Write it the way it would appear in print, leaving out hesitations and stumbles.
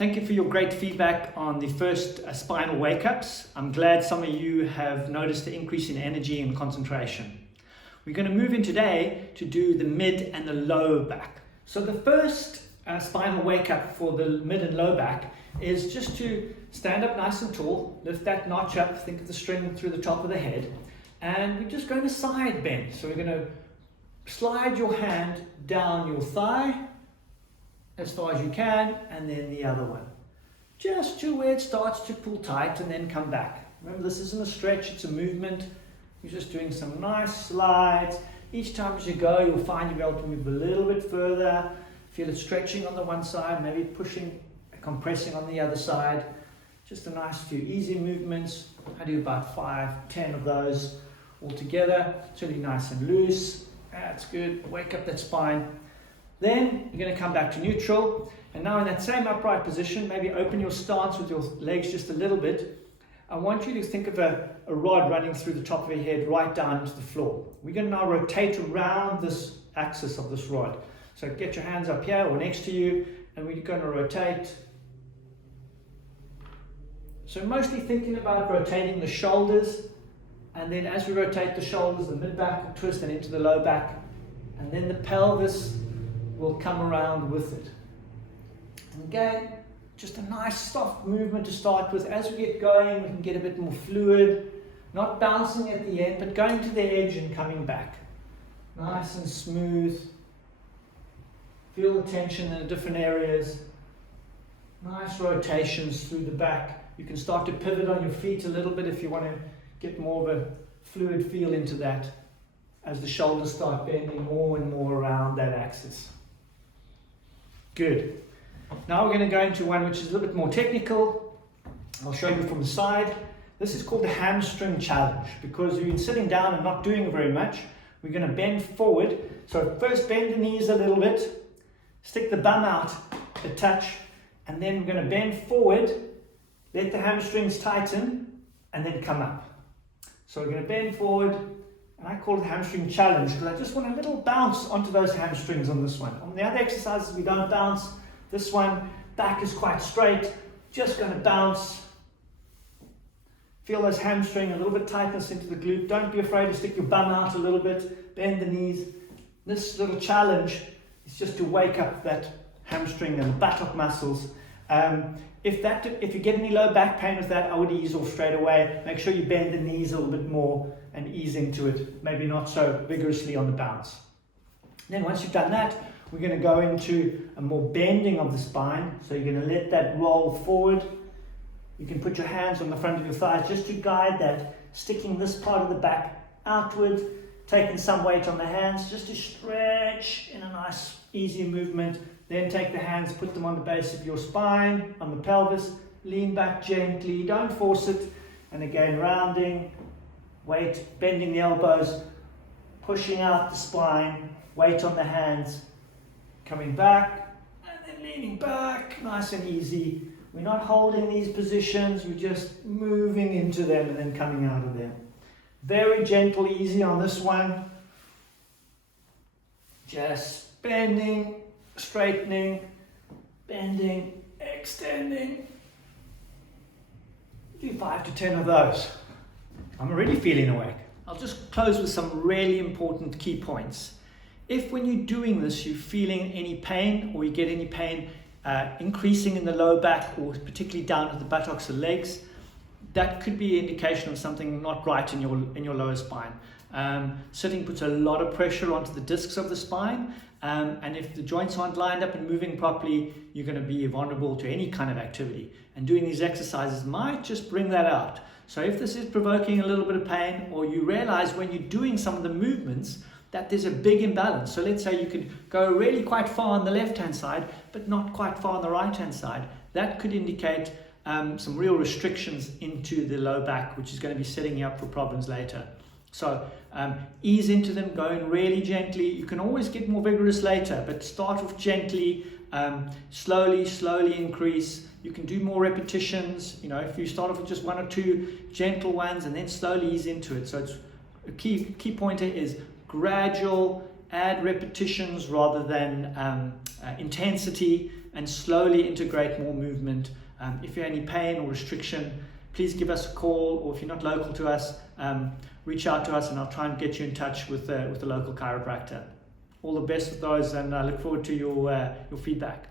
Thank you for your great feedback on the first spinal wake-ups. I'm glad some of you have noticed the increase in energy and concentration. We're going to move in today to do the mid and the low back. So the first spinal wake-up for the mid and low back is just to stand up nice and tall, lift that notch up, think of the string through the top of the head, and we're just going to side bend. So we're going to slide your hand down your thigh as far as you can, and then the other one. Just to where it starts to pull tight and then come back. Remember, this isn't a stretch, it's a movement. You're just doing some nice slides. Each time as you go, you'll find you'll be able to move a little bit further. Feel it stretching on the one side, maybe pushing, compressing on the other side. Just a nice few easy movements. I do about 5, 10 of those all together. It's really nice and loose. That's good. Wake up that spine. Then you're going to come back to neutral, and now in that same upright position, maybe open your stance with your legs just a little bit. I want you to think of a rod running through the top of your head right down into the floor. We're going to now rotate around this axis of this rod. So get your hands up here or next to you, and we're going to rotate. So mostly thinking about rotating the shoulders, and then as we rotate the shoulders, the mid-back will twist and into the low back, and then the pelvis will come around with it. And again, just a nice soft movement to start with. As we get going, we can get a bit more fluid, not bouncing at the end, but going to the edge and coming back. Nice and smooth. Feel the tension in the different areas. Nice rotations through the back. You can start to pivot on your feet a little bit if you want to get more of a fluid feel into that as the shoulders start bending more and more around that axis. Good. Now we're going to go into one which is a little bit more technical. I'll show you from the side. This is called the hamstring challenge, because you've been sitting down and not doing very much. We're going to bend forward. So first bend the knees a little bit, stick the bum out a touch, and then we're going to bend forward, let the hamstrings tighten, and then come up. So we're going to bend forward, and I call it the hamstring challenge because I just want a little bounce onto those hamstrings on this one. On the other exercises we don't bounce. This one, back is quite straight, just going to bounce. Feel those hamstring, a little bit tightness into the glute. Don't be afraid to stick your bum out a little bit, bend the knees. This little challenge is just to wake up that hamstring and the buttock muscles. If you get any low back pain with that, I would ease off straight away. Make sure you bend the knees a little bit more and ease into it, maybe not so vigorously on the bounce. Then once you've done that, we're going to go into a more bending of the spine. So you're going to let that roll forward. You can put your hands on the front of your thighs just to guide that, sticking this part of the back outward, taking some weight on the hands just to stretch in a nice easy movement. Then take the hands, put them on the base of your spine, on the pelvis, lean back gently, don't force it. And again, rounding, weight, bending the elbows, pushing out the spine, weight on the hands, coming back, and then leaning back, nice and easy. We're not holding these positions, we're just moving into them and then coming out of them. Very gentle, easy on this one. Just bending, straightening, bending, extending. Do 5 to 10 of those. I'm already feeling awake. I'll just close with some really important key points. If when you're doing this you're feeling any pain, or you get any pain increasing in the low back, or particularly down at the buttocks or legs, that could be an indication of something not right in your lower spine. Sitting puts a lot of pressure onto the discs of the spine, and if the joints aren't lined up and moving properly, you're going to be vulnerable to any kind of activity. And doing these exercises might just bring that out. So if this is provoking a little bit of pain, or you realize when you're doing some of the movements that there's a big imbalance. So let's say you could go really quite far on the left-hand side, but not quite far on the right-hand side. That could indicate some real restrictions into the low back, which is going to be setting you up for problems later. So ease into them, go in really gently. You can always get more vigorous later, but start off gently, slowly increase. You can do more repetitions. You know, if you start off with just 1 or 2 gentle ones and then slowly ease into it. So it's a key pointer is gradual add repetitions rather than intensity, and slowly integrate more movement. If you have any pain or restriction, please give us a call, or if you're not local to us, reach out to us and I'll try and get you in touch with the local chiropractor. All the best with those, and I look forward to your feedback.